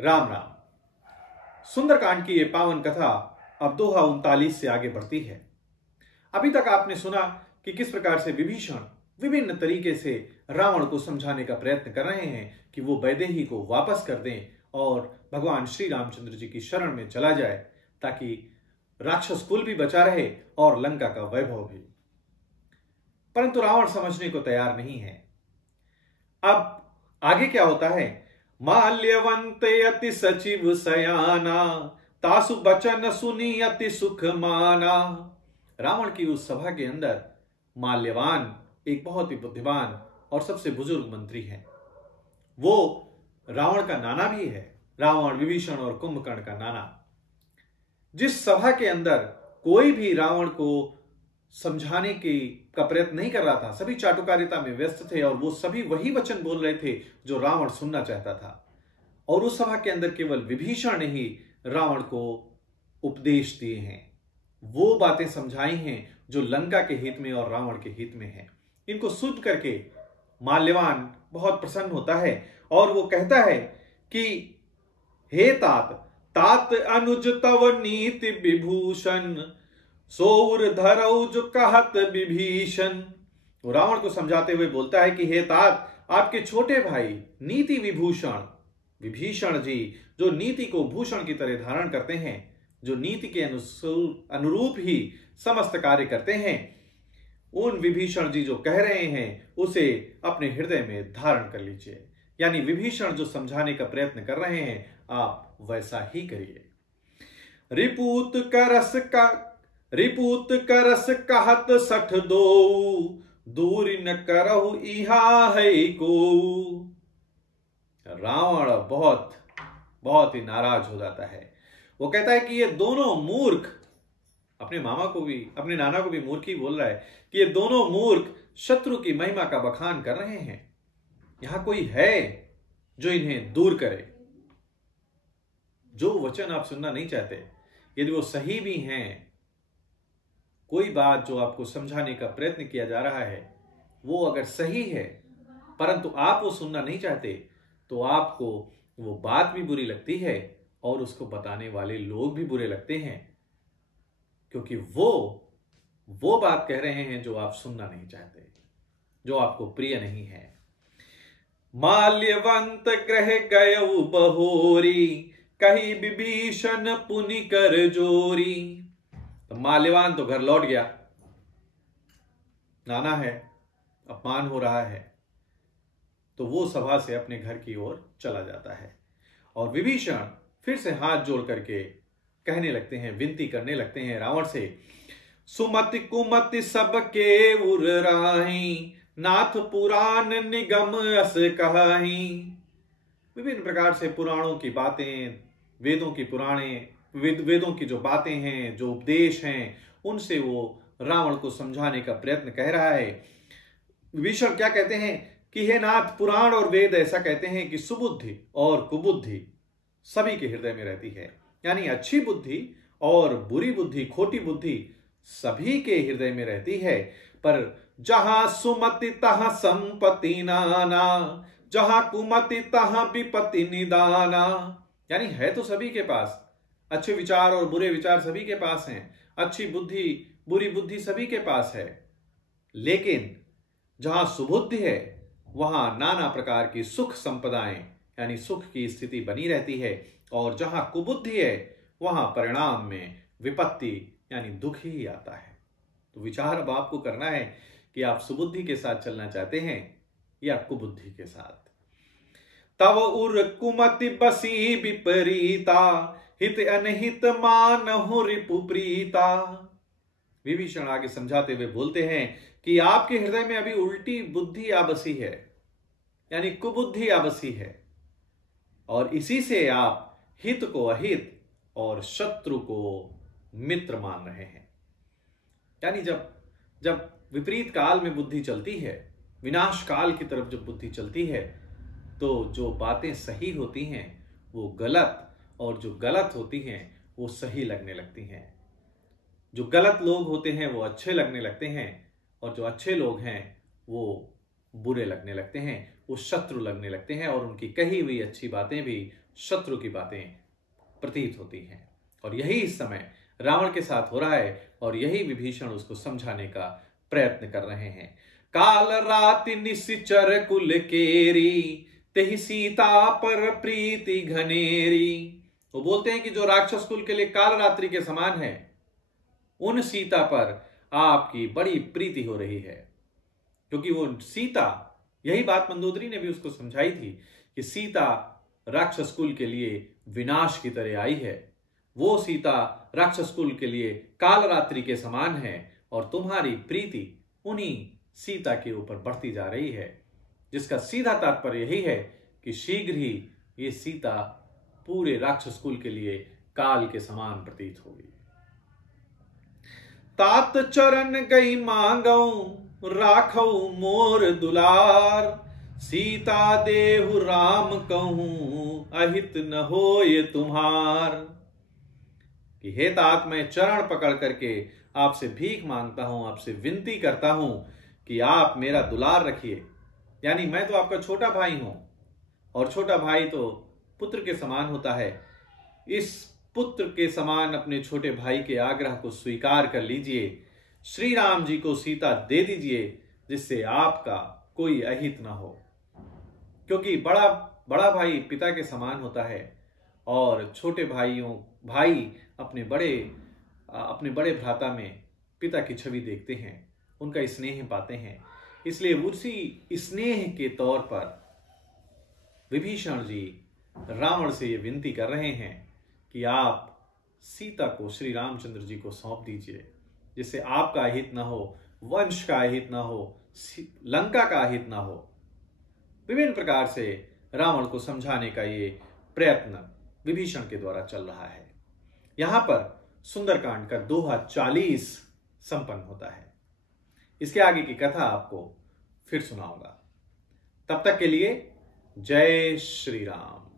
राम राम। सुंदरकांड की ये पावन कथा अब दोहा 39 से आगे बढ़ती है। अभी तक आपने सुना कि किस प्रकार से विभीषण विभिन्न तरीके से रावण को समझाने का प्रयत्न कर रहे हैं कि वो वैदेही को वापस कर दें और भगवान श्री रामचंद्र जी की शरण में चला जाए, ताकि राक्षस कुल भी बचा रहे और लंका का वैभव भी। परंतु रावण समझने को तैयार नहीं है। अब आगे क्या होता है? माल्यवंत अति सचिव सयाना, तासु बचन सुनी अति सुख माना। रावण की उस सभा के अंदर माल्यवान एक बहुत ही बुद्धिमान और सबसे बुजुर्ग मंत्री हैं। वो रावण का नाना भी है, रावण, विभीषण और कुंभकर्ण का नाना। जिस सभा के अंदर कोई भी रावण को समझाने का प्रयत्न नहीं कर रहा था, सभी चाटुकारिता में व्यस्त थे और वो सभी वही वचन बोल रहे थे जो रावण सुनना चाहता था। और उस सभा के अंदर केवल विभीषण ने ही रावण को उपदेश दिए हैं, वो बातें समझाई हैं जो लंका के हित में और रावण के हित में है। इनको सुन करके माल्यवान बहुत प्रसन्न होता है और वो कहता है कि हे तात, तात अनुज तव नीति विभूषण, सोउर धरऊ जो कहत विभीषण। वो रावण को समझाते हुए बोलता है कि हे तात, आपके छोटे भाई नीति विभूषण विभीषण जी, जो नीति को भूषण की तरह धारण करते हैं, जो नीति के अनुरूप ही समस्त कार्य करते हैं, उन विभीषण जी जो कह रहे हैं उसे अपने हृदय में धारण कर लीजिए। यानी विभीषण जो समझाने का प्रयत्न कर रहे हैं, आप वैसा ही करिए। रिपूत करस कहत सठ दो, दूर न करहु इहा है को। रावण बहुत ही नाराज हो जाता है। वो कहता है कि ये दोनों मूर्ख, अपने मामा को भी, अपने नाना को भी मूर्ख ही बोल रहा है कि ये दोनों मूर्ख शत्रु की महिमा का बखान कर रहे हैं। यहां कोई है जो इन्हें दूर करे। जो वचन आप सुनना नहीं चाहते, यदि वो सही भी हैं, कोई बात जो आपको समझाने का प्रयत्न किया जा रहा है वो अगर सही है, परंतु आप वो सुनना नहीं चाहते, तो आपको वो बात भी बुरी लगती है और उसको बताने वाले लोग भी बुरे लगते हैं, क्योंकि वो बात कह रहे हैं जो आप सुनना नहीं चाहते, जो आपको प्रिय नहीं है। माल्यवंत ग्रह गयउ बहोरी, कही विभीषण पुनि कर जोरी। तो माल्यवान तो घर लौट गया, नाना है, अपमान हो रहा है, तो वो सभा से अपने घर की ओर चला जाता है। और विभीषण फिर से हाथ जोड़ करके कहने लगते हैं, विनती करने लगते हैं रावण से, सुमति कुमति सबके उर राही, नाथ पुराण निगम अस कहाही। विभिन्न प्रकार से पुराणों की बातें, वेदों की वेदों की जो बातें हैं, जो उपदेश हैं, उनसे वो रावण को समझाने का प्रयत्न कर रहा है। विभीषण क्या कहते हैं कि हे नाथ, पुराण और वेद ऐसा कहते हैं कि सुबुद्धि और कुबुद्धि सभी के हृदय में रहती है। यानी अच्छी बुद्धि और बुरी बुद्धि, खोटी बुद्धि सभी के हृदय में रहती है, पर जहां सुमति तहां संपत्ति नाना, जहां कुमति तहां विपत्ति निदाना। यानी है तो सभी के पास, अच्छे विचार और बुरे विचार सभी के पास हैं, अच्छी बुद्धि बुरी बुद्धि सभी के पास है, लेकिन जहां सुबुद्धि है वहां नाना प्रकार की सुख संपदाएं यानी सुख की स्थिति बनी रहती है, और जहां कुबुद्धि है वहां परिणाम में विपत्ति यानी दुख ही आता है। तो विचार अब आपको करना है कि आप सुबुद्धि के साथ चलना चाहते हैं या कुबुद्धि के साथ। तव उर कुमति बसी विपरीता, हित अनहित मानहु रिपु प्रीता। विभीषण आगे समझाते हुए बोलते हैं कि आपके हृदय में अभी उल्टी बुद्धि आ बसी है, यानी कुबुद्धि आ बसी है, और इसी से आप हित को अहित और शत्रु को मित्र मान रहे हैं। यानी जब विपरीत काल में बुद्धि चलती है, विनाश काल की तरफ जब बुद्धि चलती है, तो जो बातें सही होती हैं वो गलत, और जो गलत होती हैं वो सही लगने लगती हैं। जो गलत लोग होते हैं वो अच्छे लगने लगते हैं, और जो अच्छे लोग हैं वो बुरे लगने लगते हैं, वो शत्रु लगने लगते हैं, और उनकी कही हुई अच्छी बातें भी शत्रु की बातें प्रतीत होती हैं। और यही इस समय रावण के साथ हो रहा है और यही विभीषण उसको समझाने का प्रयत्न कर रहे हैं। काल राति निश्चर कुल केरी, तेहि सीता पर प्रीति घनेरी। वो बोलते हैं कि जो राक्षस कुल के लिए काल रात्रि के समान है, उन सीता पर आपकी बड़ी प्रीति हो रही है। क्योंकि वो सीता, यही बात मंदोदरी ने भी उसको समझाई थी कि सीता राक्षस कुल के लिए विनाश की तरह आई है। वो सीता राक्षस कुल के लिए काल रात्रि के समान है और तुम्हारी प्रीति उन्हीं सीता के ऊपर बढ़ती जा रही है, जिसका सीधा तात्पर्य यही है कि शीघ्र ही ये सीता पूरे राक्षस कुल के लिए काल के समान प्रतीत होगी। तात चरण गई मांगऊ राखऊ मोर दुलार, सीता देहु राम कहूं अहित न होय तुम्हार। कि हे तात, मैं चरण पकड़ करके आपसे भीख मांगता हूं, आपसे विनती करता हूं कि आप मेरा दुलार रखिए। यानी मैं तो आपका छोटा भाई हूं और छोटा भाई तो पुत्र के समान होता है। इस पुत्र के समान अपने छोटे भाई के आग्रह को स्वीकार कर लीजिए। श्री राम जी को सीता दे दीजिए, जिससे आपका कोई अहित ना हो। क्योंकि बड़ा भाई पिता के समान होता है और छोटे भाई अपने बड़े भ्राता में पिता की छवि देखते हैं, उनका स्नेह पाते हैं। इसलिए उसी स्नेह के तौर पर विभीषण जी रावण से ये विनती कर रहे हैं कि आप सीता को श्री रामचंद्र जी को सौंप दीजिए, जिससे आपका अहित ना हो, वंश का अहित ना हो, लंका का अहित ना हो। विभिन्न प्रकार से रावण को समझाने का ये प्रयत्न विभीषण के द्वारा चल रहा है। यहां पर सुंदरकांड का दोहा 40 संपन्न होता है। इसके आगे की कथा आपको फिर सुनाऊंगा। तब तक के लिए जय श्री राम।